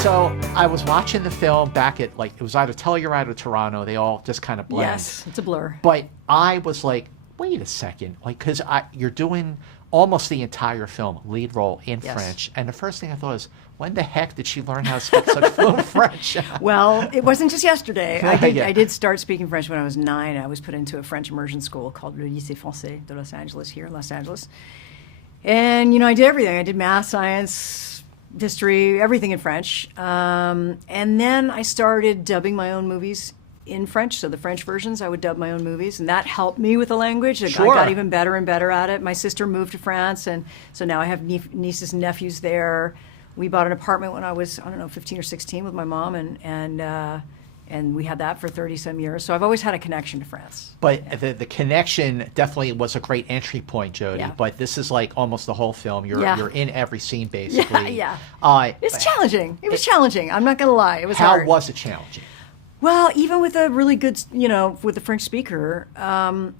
So I was watching the film back at, like, it was either Telluride or Toronto. They all just kind of blend. Yes, it's a blur. But I was like, wait a second. Like, because you're doing almost the entire film, lead role in French. And the first thing I thought is, when the heck did she learn how to speak such fluent French? Well, it wasn't just yesterday. I did start speaking French when I was 9. I was put into a French immersion school called Le Lycée Français de Los Angeles, here in Los Angeles. And, I did everything. I did math, science, history, everything in French. And then I started dubbing my own movies in French. So the French versions, I would dub my own movies. And that helped me with the language. Sure. I got even better and better at it. My sister moved to France. And so now I have nieces and nephews there. We bought an apartment when I was, 15 or 16 with my mom. And we had that for 30-some years. So I've always had a connection to France. But the connection definitely was a great entry point, Jodie. Yeah. But this is like almost the whole film. You're in every scene, basically. Yeah. It's challenging. It was challenging. I'm not going to lie. It was hard. How was it challenging? Well, even with a really good, with the French speaker, I'm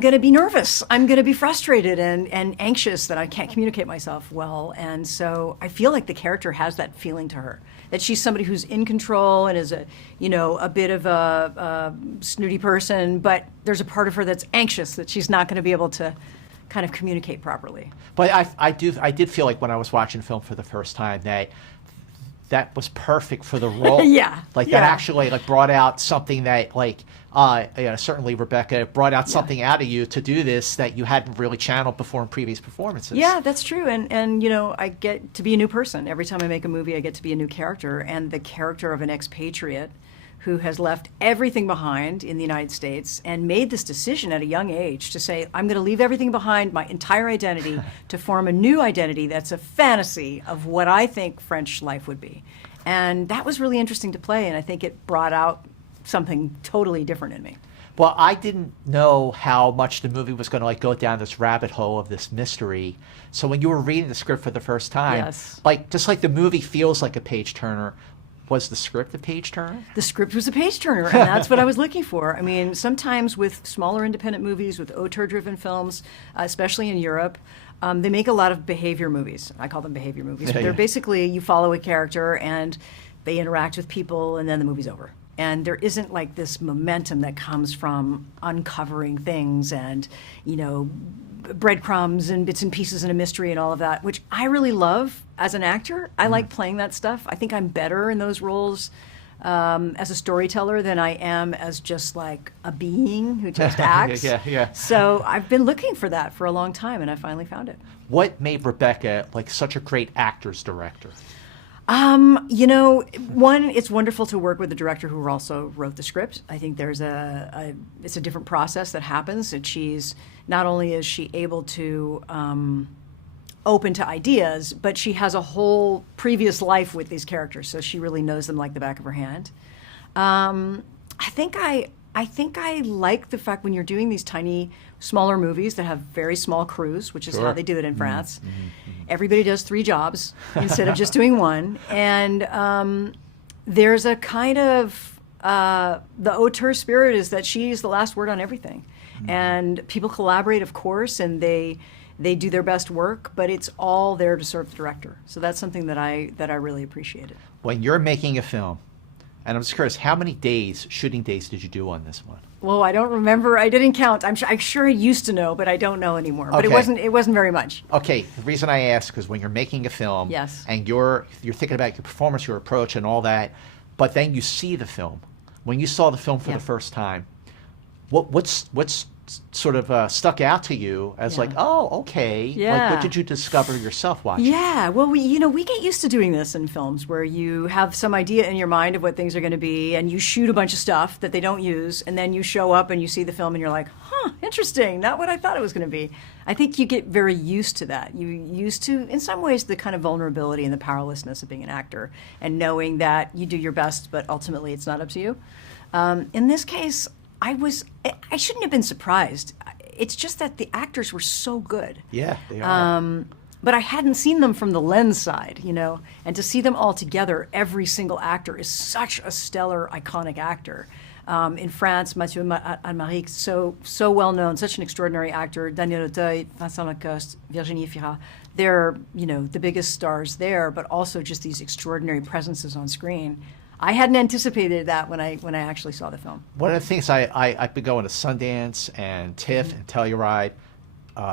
going to be nervous. I'm going to be frustrated and anxious that I can't communicate myself well. And so I feel like the character has that feeling to her, that she's somebody who's in control and is a bit of a snooty person, but there's a part of her that's anxious that she's not going to be able to kind of communicate properly. But I did feel like when I was watching the film for the first time that was perfect for the role. That actually brought out something that certainly Rebecca brought out something out of you to do this that you hadn't really channeled before in previous performances. Yeah, that's true. And I get to be a new person. Every time I make a movie, I get to be a new character. And the character of an expatriate who has left everything behind in the United States and made this decision at a young age to say, I'm going to leave everything behind, my entire identity, to form a new identity that's a fantasy of what I think French life would be. And that was really interesting to play, and I think it brought out something totally different in me. Well, I didn't know how much the movie was going to go down this rabbit hole of this mystery. So when you were reading the script for the first time, just like the movie feels like a page turner, was the script a page turner? The script was a page turner, and that's what I was looking for. I mean, sometimes with smaller independent movies, with auteur-driven films, especially in Europe, they make a lot of behavior movies. I call them behavior movies. But they're basically, you follow a character, and they interact with people, and then the movie's over. And there isn't this momentum that comes from uncovering things and, breadcrumbs and bits and pieces and a mystery and all of that, which I really love as an actor. I like playing that stuff. I think I'm better in those roles as a storyteller than I am as just a being who just acts. So I've been looking for that for a long time, and I finally found it. What made Rebecca such a great actor's director? One, it's wonderful to work with a director who also wrote the script. I think there's it's a different process that happens, and she's, not only is she able to open to ideas, but she has a whole previous life with these characters, so she really knows them like the back of her hand. I think I like the fact when you're doing these tiny, smaller movies that have very small crews, which is how they do it in France. Everybody does 3 jobs instead of just doing one. And there's a kind of, the auteur spirit is that she's the last word on everything. And people collaborate, of course, and they do their best work, but it's all there to serve the director. So that's something that I really appreciated. When you're making a film, and I'm just curious, how many shooting days did you do on this one? Well, I don't remember. I didn't count. I'm sure I used to know, but I don't know anymore. But it wasn't very much. Okay. The reason I ask is when you're making a film, and you're thinking about your performance, your approach, and all that, but then you see the film. When you saw the film for the first time, what's sort of stuck out to you as oh, okay. What did you discover yourself watching? Yeah, well, we get used to doing this in films where you have some idea in your mind of what things are going to be, and you shoot a bunch of stuff that they don't use, and then you show up and you see the film and you're like, interesting, not what I thought it was going to be. I think you get very used to that. You used to, in some ways, the kind of vulnerability and the powerlessness of being an actor and knowing that you do your best, but ultimately it's not up to you. In this case, I shouldn't have been surprised. It's just that the actors were so good. Yeah, they are. But I hadn't seen them from the lens side, and to see them all together, every single actor is such a stellar, iconic actor. In France, Mathieu Almaric, so well known, such an extraordinary actor. Daniel Auteuil, Vincent Lacoste, Virginie Fira. They're, the biggest stars there, but also just these extraordinary presences on screen. I hadn't anticipated that when I actually saw the film. One of the things I've been going to Sundance and TIFF and Telluride,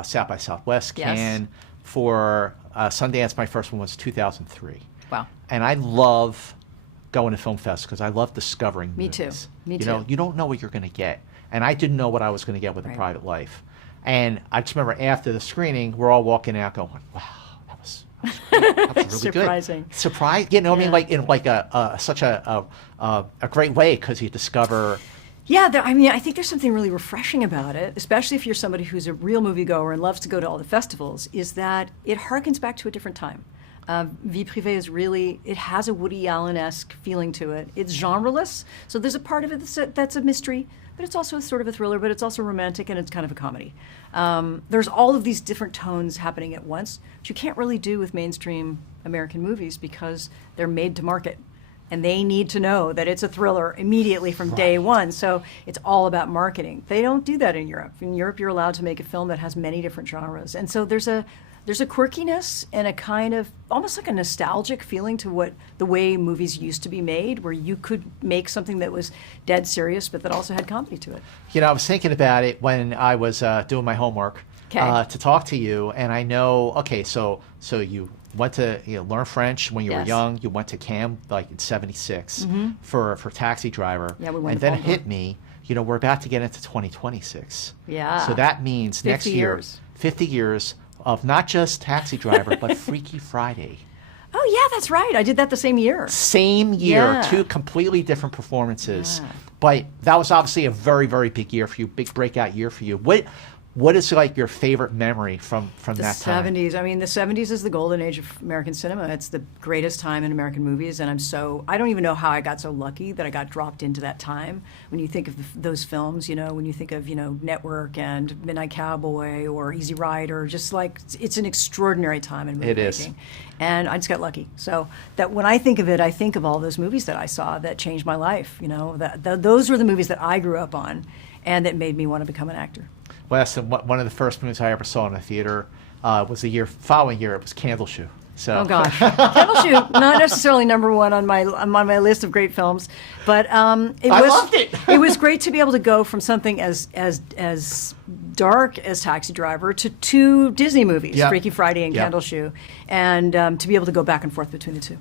South by Southwest, Cannes. For Sundance, my first one was 2003. Wow. And I love going to film fest because I love discovering movies. Me too. You don't know what you're going to get. And I didn't know what I was going to get with A Private Life. And I just remember after the screening, we're all walking out going, wow, that was really surprising. Good. Surprise, I mean, like in like such a great way because you discover. Yeah, I think there's something really refreshing about it, especially if you're somebody who's a real moviegoer and loves to go to all the festivals, is that it harkens back to a different time. Vie Privée is really, it has a Woody Allen-esque feeling to it. It's genreless, so there's a part of it that's a mystery, but it's also sort of a thriller, but it's also romantic and it's kind of a comedy. There's all of these different tones happening at once, which you can't really do with mainstream American movies because they're made to market. And they need to know that it's a thriller immediately from day one. So it's all about marketing. They don't do that in Europe. In Europe, you're allowed to make a film that has many different genres. And so there's a quirkiness and a kind of almost like a nostalgic feeling to the way movies used to be made, where you could make something that was dead serious, but that also had comedy to it. I was thinking about it when I was doing my homework to talk to you. And I know, so you went to learn French when you were young. You went to Cannes like in '76 for Taxi Driver. Yeah, we went. And then it hit me. We're about to get into 2026. Yeah. So that means next year, 50 years of not just Taxi Driver but Freaky Friday. Oh yeah, that's right. I did that the same year. Same year, two completely different performances. Yeah. But that was obviously a very, very big year for you, big breakout year for you. What is like your favorite memory from that time? The 70s. I mean, the 70s is the golden age of American cinema. It's the greatest time in American movies, and I don't even know how I got so lucky that I got dropped into that time. When you think of those films, when you think of, Network and Midnight Cowboy or Easy Rider, just like, it's an extraordinary time in movie making. It is. And I just got lucky. So that when I think of it, I think of all those movies that I saw that changed my life. Those were the movies that I grew up on and that made me want to become an actor. Wes, one of the first movies I ever saw in a theater was the following year. It was Candle Shoe. So. Oh gosh, Candle Shoe, not necessarily number one on my list of great films, but I loved it. It was great to be able to go from something as dark as Taxi Driver to two Disney movies, Freaky Friday and Candle Shoe, and to be able to go back and forth between the two.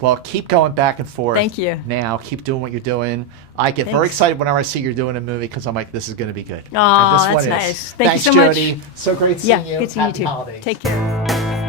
Well, keep going back and forth. Thank you. Now, keep doing what you're doing. I get very excited whenever I see you're doing a movie because I'm like, this is going to be good. Oh, that's nice. Thanks you so much. Jodie. So great seeing you. Good seeing you too. Holidays. Take care.